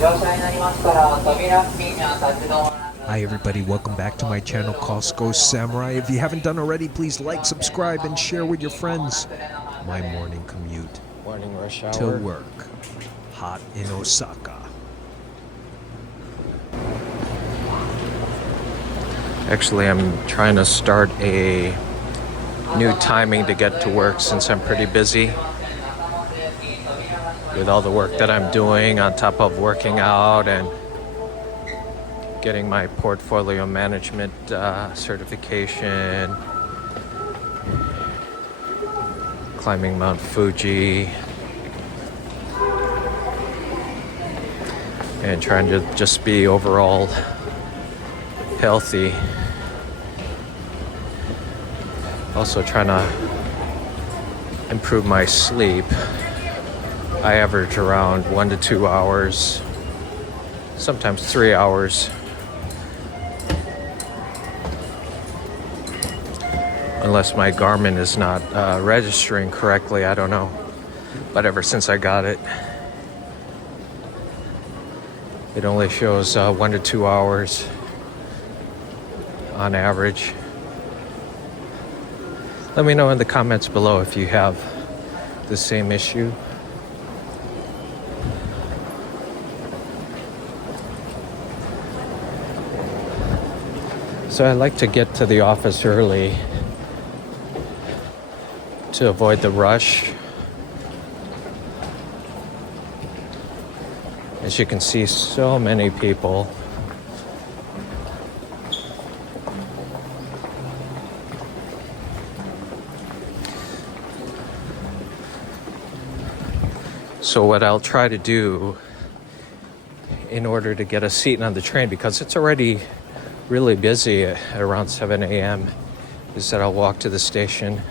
Hi everybody, welcome back to my channel Costco Samurai. If you haven't done already, please like, subscribe, and share with your friends. My morning commute Morning rush hour to work, hot in Osaka. Actually, I'm trying to start a new timing to get to work since I'm pretty busy with all the work that I'm doing on top of working out and getting my portfolio management certification, climbing Mount Fuji, and trying to just be overall healthy. Also trying to improve my sleep. I average around 1 to 2 hours, sometimes 3 hours. Unless my Garmin is not registering correctly, I don't know. But ever since I got it, it only shows 1 to 2 hours on average. Let me know in the comments below if you have the same issue. So I like to get to the office early to avoid the rush. As you can see, so many people. So what I'll try to do in order to get a seat on the train, because it's already really busy at around 7 a.m., is that I'll walk to the station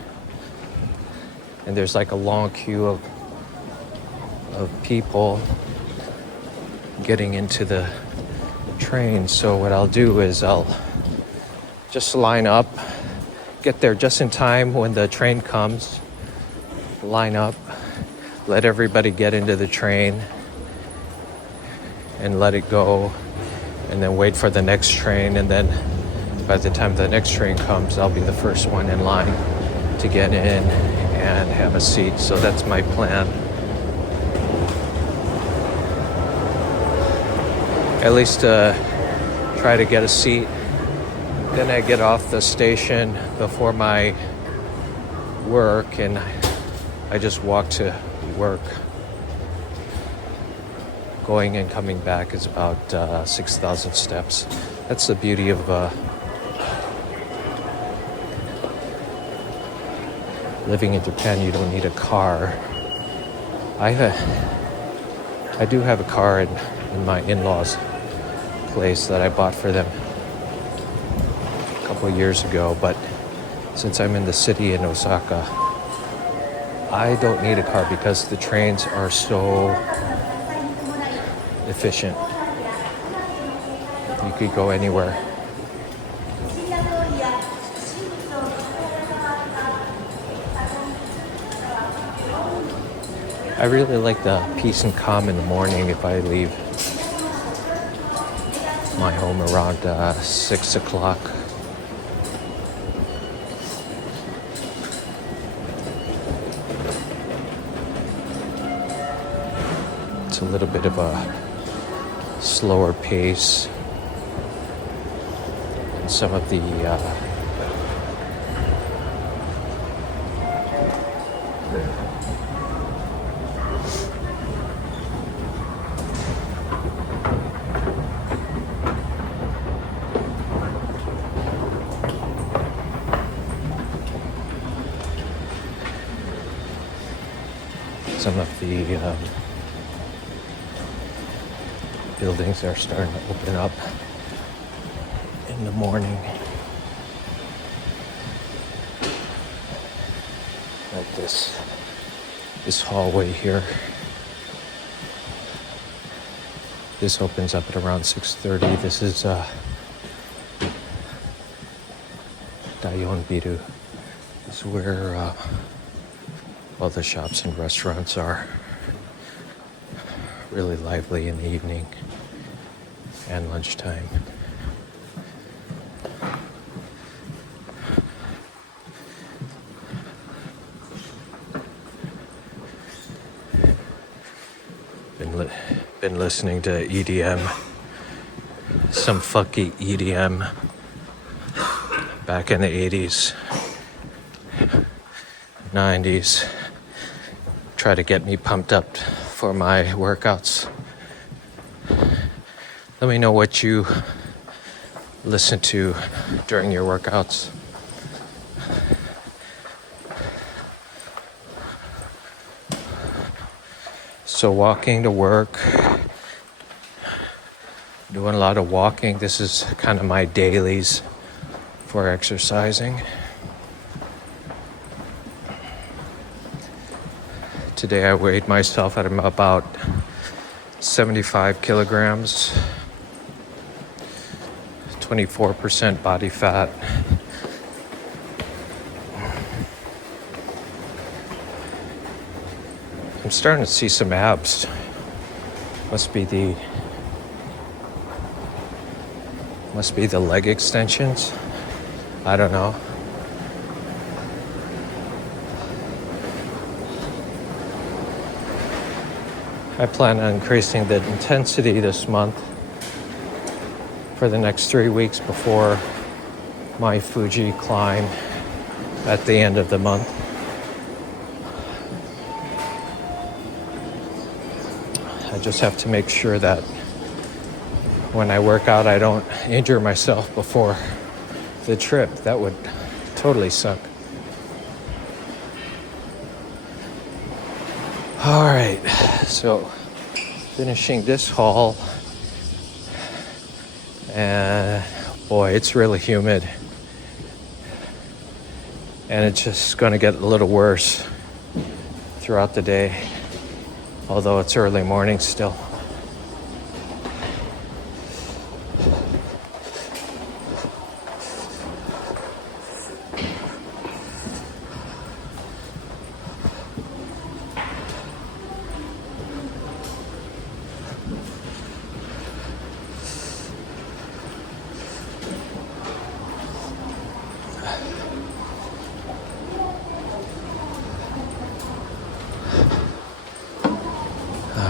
and there's like a long queue of people getting into the train. So what I'll do is I'll just line up, get there just in time when the train comes, line up, let everybody get into the train and let it go, and then wait for the next train, and then by the time the next train comes, I'll be the first one in line to get in and have a seat. So that's my plan. At least try to get a seat. Then I get off the station before my work and I just walk to work. Going and coming back is about 6,000 steps. That's the beauty of living in Japan. You don't need a car. I do have a car in my in-laws' place that I bought for them a couple of years ago, but since I'm in the city in Osaka, I don't need a car because the trains are so efficient. You could go anywhere. I really like the peace and calm in the morning if I leave my home around 6 o'clock. It's a little bit of a slower pace. And some of the buildings are starting to open up in the morning. Like this hallway here. This opens up at around 6:30. This is Dayon Biru. This is where all the shops and restaurants are. really lively in the evening and lunchtime. Been listening to EDM, some funky EDM back in the 80s, 90s. Try to get me pumped up for my workouts. Let me know what you listen to during your workouts. So walking to work, doing a lot of walking. This is kind of my dailies for exercising. Today I weighed myself at about 75 kilograms, 24% body fat. I'm starting to see some abs. Must be the leg extensions. I don't know. I plan on increasing the intensity this month for the next 3 weeks before my Fuji climb at the end of the month. I just have to make sure that when I work out, I don't injure myself before the trip. That would totally suck. All right, so finishing this haul, and boy, it's really humid, and it's just going to get a little worse throughout the day, although it's early morning still.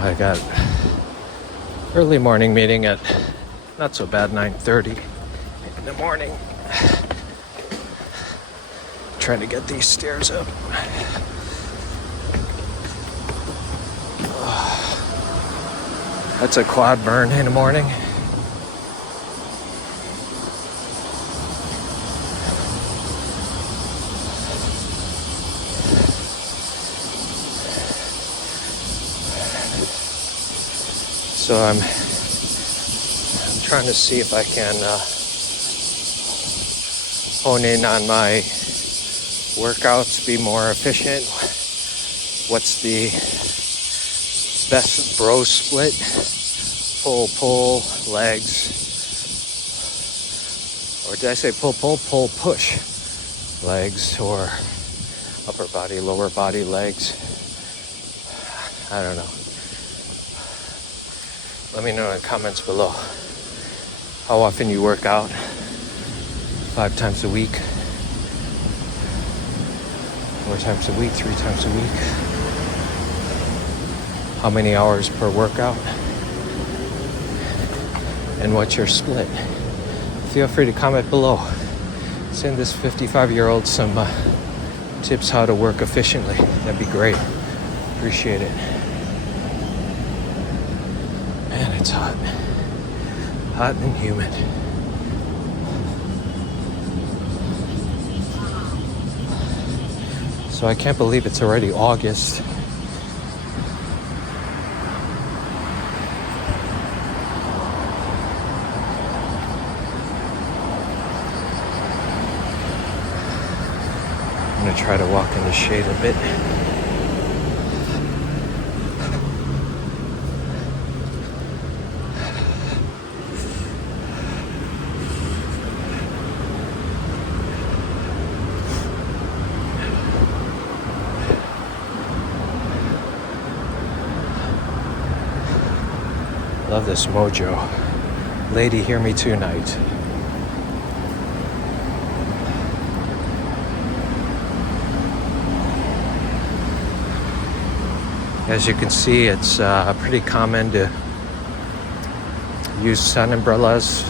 I got early morning meeting at not so bad 9:30 in the morning. Trying to get these stairs up. That's a quad burn in the morning. So I'm trying to see if I can hone in on my workouts, be more efficient. What's the best bro split? Pull, legs. Or did I say pull, push? Legs or upper body, lower body, legs. I don't know. Let me know in the comments below how often you work out. 5 times a week, 4 times a week, 3 times a week. How many hours per workout? And what's your split? Feel free to comment below. Send this 55-year-old some tips how to work efficiently. That'd be great. Appreciate it. Man, it's hot. Hot and humid. So I can't believe it's already August. I'm gonna try to walk in the shade a bit. Love this mojo. Lady, hear me tonight. As you can see, it's pretty common to use sun umbrellas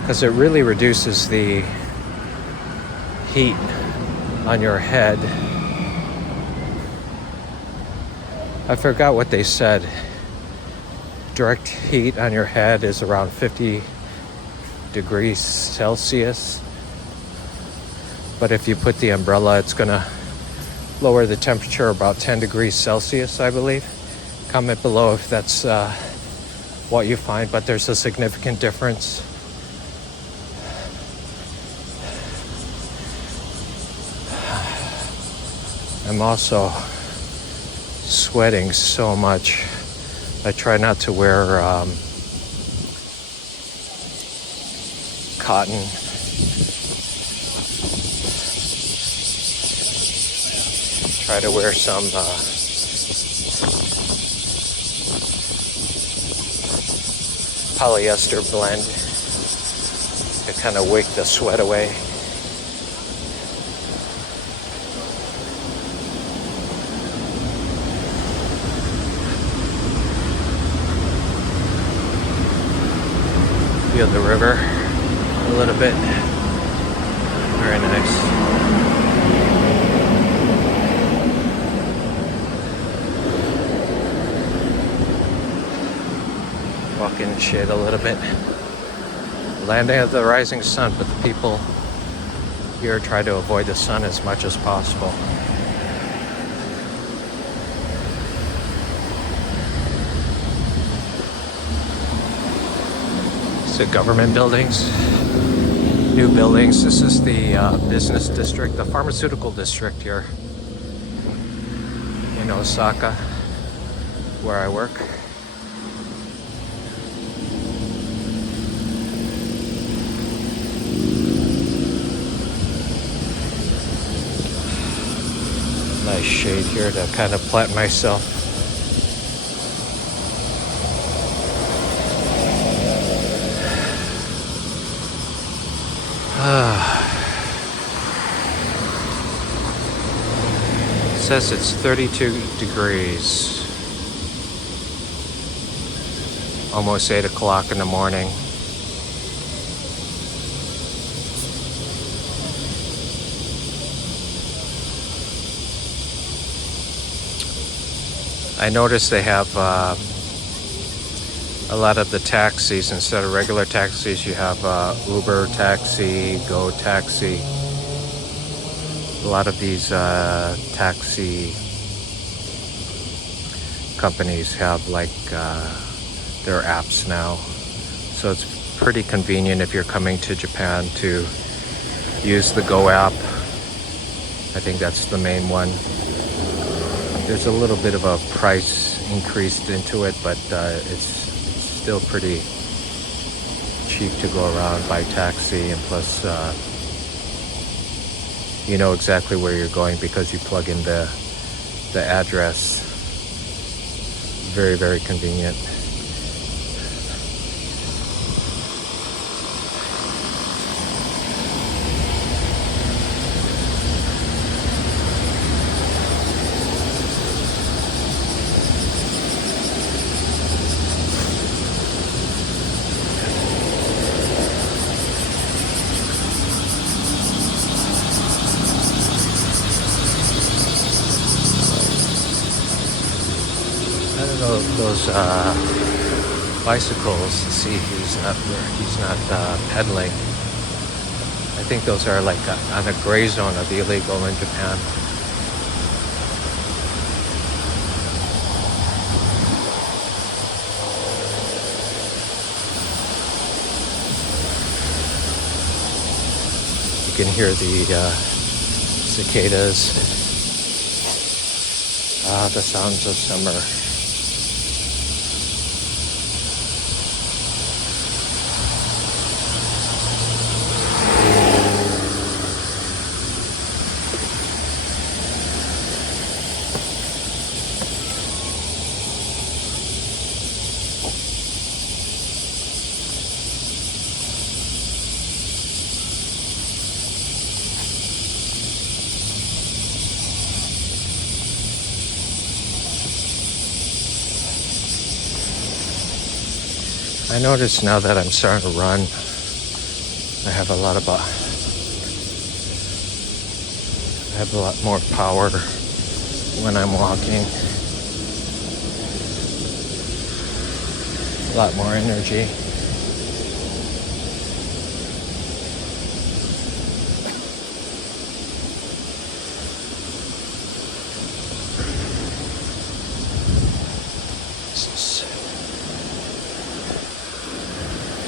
because it really reduces the heat on your head. I forgot what they said. Direct heat on your head is around 50 degrees Celsius. But if you put the umbrella, it's gonna lower the temperature about 10 degrees Celsius, I believe. Comment below if that's what you find, but there's a significant difference. I'm also sweating so much. I try not to wear cotton. Try to wear some polyester blend to kind of wake the sweat away. Feel the river a little bit. Very nice. Walk in the shade a little bit. Landing of the rising sun, but the people here try to avoid the sun as much as possible. So government buildings, new buildings. This is the business district, the pharmaceutical district here in Osaka, where I work. Nice shade here to kind of plant myself. It says it's 32 degrees. Almost 8 o'clock in the morning. I noticed they have a lot of the taxis. Instead of regular taxis, you have Uber taxi, Go taxi. A lot of these taxi companies have like their apps now. So it's pretty convenient if you're coming to Japan to use the Go app. I think that's the main one. There's a little bit of a price increased into it, but it's still pretty cheap to go around by taxi, and plus you know exactly where you're going because you plug in the address. Very, very convenient. I don't know if those bicycles, see, he's not pedaling. I think those are like on a gray zone of illegal in Japan. You can hear the cicadas. The sounds of summer. I notice now that I'm starting to run, I have a lot more power when I'm walking. A lot more energy.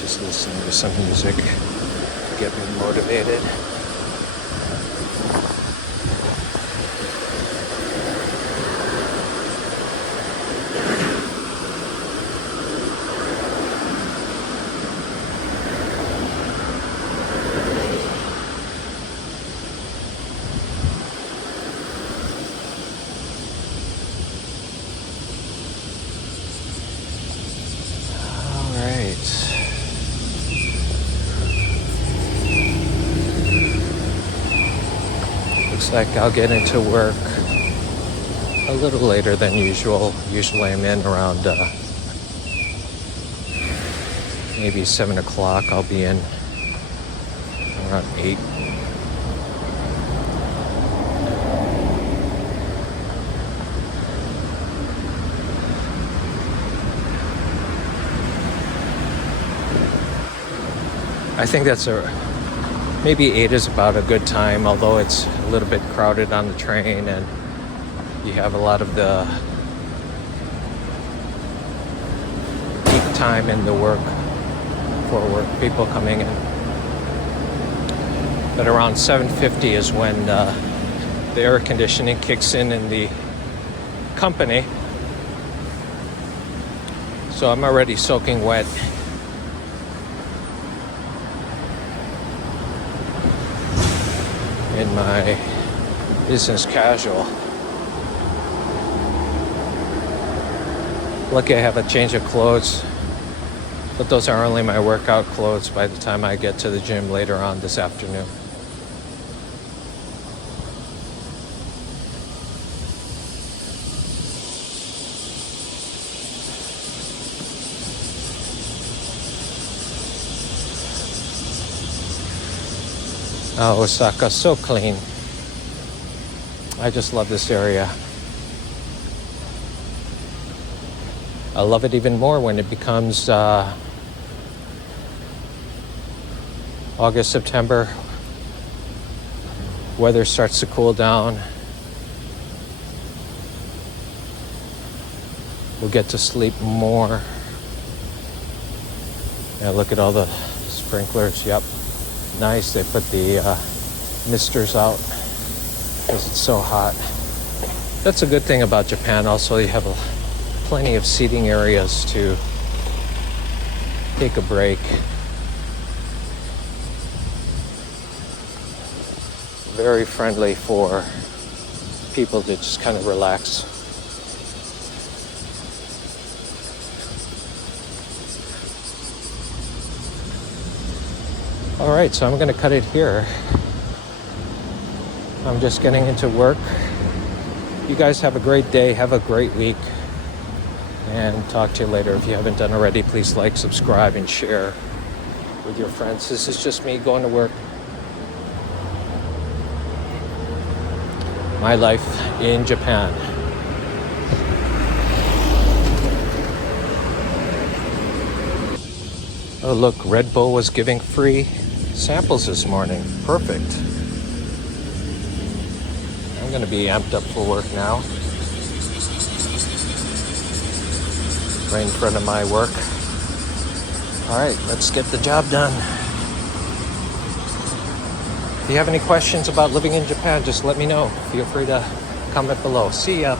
Just listening to some music to get me motivated. Looks like I'll get into work a little later than usual. Usually I'm in around maybe 7 o'clock. I'll be in around 8. I think maybe 8 is about a good time, although it's a little bit crowded on the train and you have a lot of the peak time in the work people coming in. But around 7:50 is when the air conditioning kicks in the company. So I'm already soaking wet. In my business casual. Lucky I have a change of clothes, but those are only my workout clothes by the time I get to the gym later on this afternoon. Oh, Osaka, so clean. I just love this area. I love it even more when it becomes August, September. Weather starts to cool down. We'll get to sleep more. Yeah, look at all the sprinklers. Yep. Nice, they put the misters out because it's so hot. That's a good thing about Japan. Also, you have plenty of seating areas to take a break. Very friendly for people to just kind of relax. All right, so I'm going to cut it here. I'm just getting into work. You guys have a great day. Have a great week. And talk to you later. If you haven't done already, please like, subscribe, and share with your friends. This is just me going to work. My life in Japan. Oh, look, Red Bull was giving free samples this morning. Perfect. I'm going to be amped up for work now. Right in front of my work. All right, let's get the job done. If you have any questions about living in Japan, just let me know. Feel free to comment below. See ya.